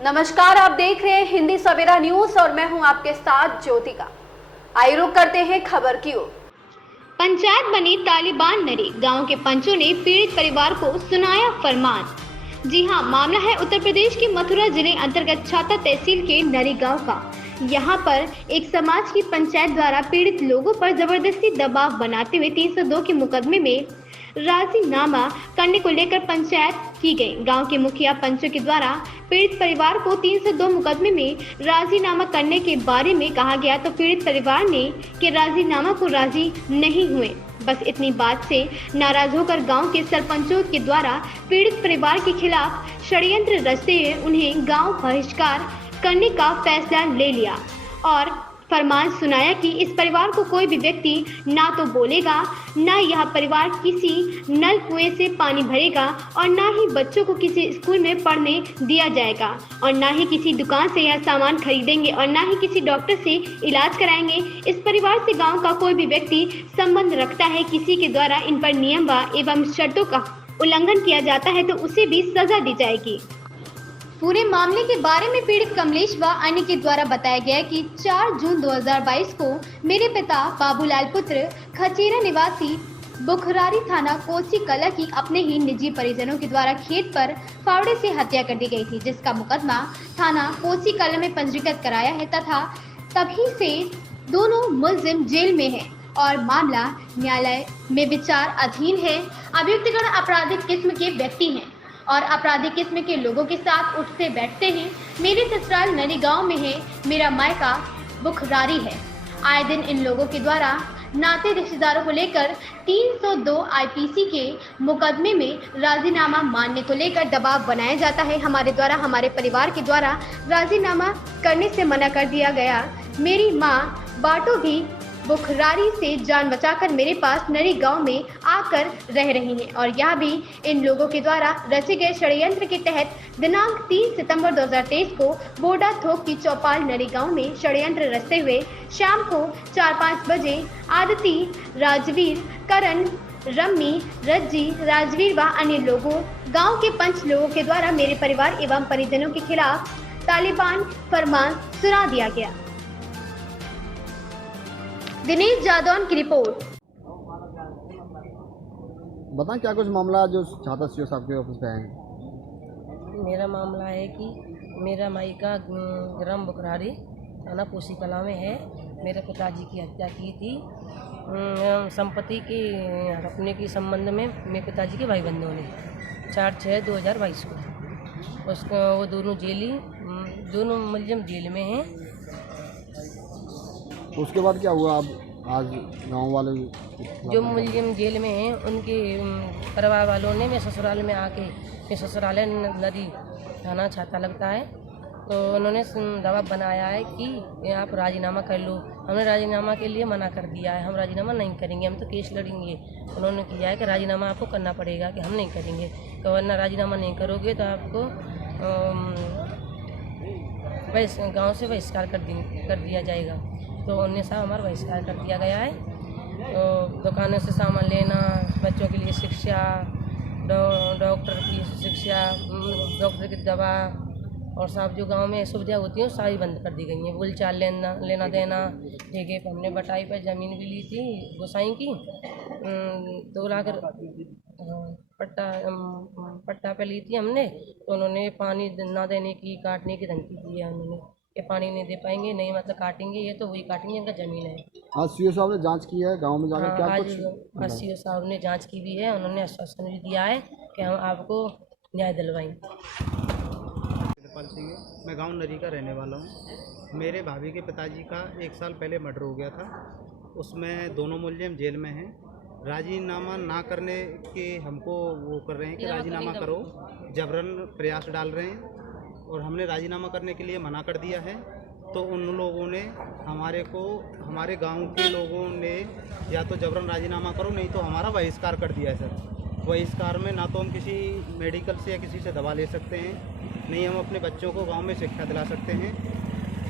नमस्कार, आप देख रहे हैं हिंदी सवेरा न्यूज और मैं हूं आपके साथ ज्योतिका। आइए रुक करते हैं खबर की ओर। पंचायत बनी तालिबान नरी, गांव के पंचों ने पीड़ित परिवार को सुनाया फरमान। जी हां, मामला है उत्तर प्रदेश के मथुरा जिले अंतर्गत छाता तहसील के नरी गांव का। यहां पर एक समाज की पंचायत द्वारा पीड़ित लोगों पर जबरदस्ती दबाव बनाते हुए 302 के मुकदमे में राजीनामा करने को लेकर पंचायत की गई। गांव के मुखिया पंचों के द्वारा पीड़ित परिवार को 302 मुकदमे में राजीनामा करने के बारे में कहा गया तो पीड़ित परिवार ने कि राजीनामा को राजी नहीं हुए। बस इतनी बात से नाराज होकर गांव के सरपंचों के द्वारा पीड़ित परिवार के खिलाफ षड्यंत्र रचते हुए उन्हें गांव बहिष्कार करने का फैसला ले लिया और फरमान सुनाया कि इस परिवार को कोई भी व्यक्ति ना तो बोलेगा, ना यह परिवार किसी नल कुएं से पानी भरेगा और ना ही बच्चों को किसी स्कूल में पढ़ने दिया जाएगा और ना ही किसी दुकान से यह सामान खरीदेंगे और ना ही किसी डॉक्टर से इलाज कराएंगे। इस परिवार से गांव का कोई भी व्यक्ति संबंध रखता है, किसी के द्वारा इन पर नियम एवं शर्तों का उल्लंघन किया जाता है तो उसे भी सजा दी जाएगी। पूरे मामले के बारे में पीड़ित कमलेश व अन्य के द्वारा बताया गया कि 4 जून 2022 को मेरे पिता बाबूलाल पुत्र खचेरा निवासी बुखरारी थाना कोसी कला की अपने ही निजी परिजनों के द्वारा खेत पर फावड़े से हत्या कर दी गई थी, जिसका मुकदमा थाना कोसी कला में पंजीकृत कराया है तथा तभी से दोनों मुलजिम जेल में है और मामला न्यायालय में विचार अधीन है। अभियुक्तगण आपराधिक किस्म के व्यक्ति हैं और आपराधिक किस्म के लोगों के साथ उठते बैठते हैं। मेरे ससुराल नरी गांव में है, मेरा मायका बुखरारी है। आए दिन इन लोगों के द्वारा नाते रिश्तेदारों को लेकर 302 आईपीसी के मुकदमे में राजीनामा मानने को लेकर दबाव बनाया जाता है। हमारे द्वारा हमारे परिवार के द्वारा राजीनामा करने से मना कर दिया गया। मेरी माँ बाटो भी बुखरारी से जान बचाकर मेरे पास नरी गांव में आकर रह रही हैं और यह भी इन लोगों के द्वारा रचे गए षड्यंत्र के तहत दिनांक 3 सितंबर 2023 को बोडा थोक की चौपाल नरी गांव में षड्यंत्र रचते हुए शाम को 4-5 बजे आदिति, राजवीर, करण, रम्मी, रज्जी, राजवीर व अन्य लोगों गाँव के 5 लोगों के द्वारा मेरे परिवार एवं परिजनों के खिलाफ तालिबान फरमान सुना दिया गया। दिनेश जादौन की रिपोर्ट। बताएं क्या कुछ मामला जो छाता सीओ साहब के ऑफिस पे आए? मेरा मामला है कि मेरा मायका ग्राम बुखरारी थाना कोसी कला में है। मेरे पिताजी की हत्या की थी संपत्ति के हड़पने के संबंध में मेरे पिताजी के भाई बंधुओं ने 4/6/2022 को उसको वो दोनों मुलजिम जेल में हैं। उसके बाद क्या हुआ? अब आज गांव वाले जो मुलजिम जेल में हैं उनके परिवार वालों ने मेरे ससुराल में आके, मेरे ससुराल नदी थाना छाता लगता है, तो उन्होंने दबाव बनाया है कि आप राजीनामा कर लो। हमने राजीनामा के लिए मना कर दिया है, हम राजीनामा नहीं करेंगे, हम तो केस लड़ेंगे। उन्होंने किया है कि राजीनामा आपको करना पड़ेगा, कि हम नहीं करेंगे, तो वरना राजीनामा नहीं करोगे तो आपको गाँव से बहिष्कार कर दिया जाएगा। तो उन्हें साहब हमारा बहिष्कार कर दिया गया है। तो दुकानों से सामान लेना, बच्चों के लिए शिक्षा, डॉक्टर की शिक्षा, डॉक्टर की दवा और सब जो गांव में सुविधा होती हैं सारी बंद कर दी गई हैं। बोलचाल लेना देना, ठेके पर हमने बटाई पर ज़मीन भी ली थी गोसाई की, 2 लाख पट्टा पे ली थी हमने। तो उन्होंने पानी ना देने की, काटने की धमकी दी है उन्होंने कि पानी नहीं दे पाएंगे, नहीं मतलब काटेंगे, ये तो वही काटेंगे, इनका ज़मीन है। आज सीओ साहब ने जांच की है गांव में जाकर? हाँ, क्या आज सीओ साहब ने जांच की भी है। उन्होंने आश्वासन भी दिया है कि हम आपको न्याय दिलवाएंगे। मैं गांव नरी का रहने वाला हूं। मेरे भाभी के पिताजी का 1 साल पहले मर्डर हो गया था। उसमें दोनों मुलजिम जेल में हैं। राजीनामा ना करने के हमको वो कर रहे हैं कि राजीनामा करो, जबरन प्रयास डाल रहे हैं और हमने राजीनामा करने के लिए मना कर दिया है। तो उन लोगों ने हमारे गांव के लोगों ने या तो जबरन राजीनामा करो, नहीं तो हमारा बहिष्कार कर दिया है सर। बहिष्कार में ना तो हम किसी मेडिकल से या किसी से दवा ले सकते हैं, नहीं हम अपने बच्चों को गांव में शिक्षा दिला सकते हैं,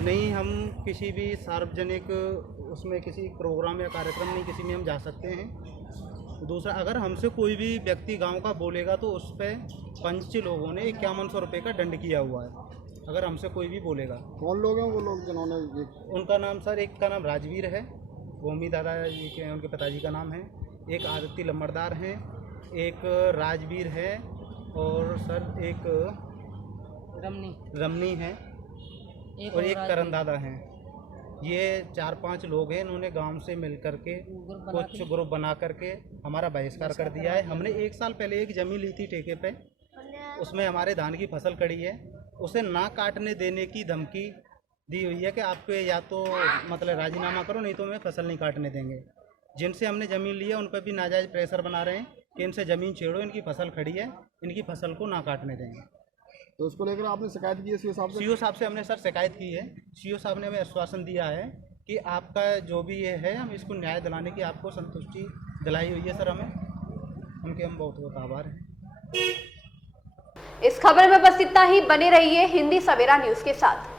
नहीं हम किसी भी सार्वजनिक उसमें किसी प्रोग्राम या कार्यक्रम नहीं किसी में हम जा सकते हैं। दूसरा, अगर हमसे कोई भी व्यक्ति गांव का बोलेगा तो उस पर पंच लोगों ने 5100 रुपये का दंड किया हुआ है। अगर हमसे कोई भी बोलेगा। कौन लोग हैं वो लोग जिन्होंने ये उनका नाम सर, एक का नाम राजवीर है, भूमि दादाजी के उनके पिताजी का नाम है। एक आदित्य लम्बरदार हैं, एक राजवीर है, और सर एक रमनी है, और एक करण दादा हैं। ये 4-5 लोग हैं। इन्होंने गांव से मिल करके कुछ ग्रुप बना करके हमारा बहिष्कार कर दिया है। हमने 1 साल पहले एक ज़मीन ली थी ठेके पे, उसमें हमारे धान की फसल खड़ी है, उसे ना काटने देने की धमकी दी हुई है कि आपको या तो मतलब राजीनामा करो, नहीं तो मैं फसल नहीं काटने देंगे। जिनसे हमने ज़मीन ली है उन पर भी नाजायज़ प्रेशर बना रहे हैं कि इनसे ज़मीन छेड़ो, इनकी फसल खड़ी है, इनकी फसल को ना काटने देंगे। तो उसको लेकर आपने शिकायत की है सीओ साहब से? सीओ साहब से हमने सर शिकायत की है। सीओ साहब ने हमें आश्वासन दिया है कि आपका जो भी ये है, हम इसको न्याय दिलाने की आपको संतुष्टि दिलाई हुई है सर हमें। उनके हम बहुत बहुत आभार हैं। इस खबर में बस इतना ही। बने रहिए हिंदी सवेरा न्यूज के साथ।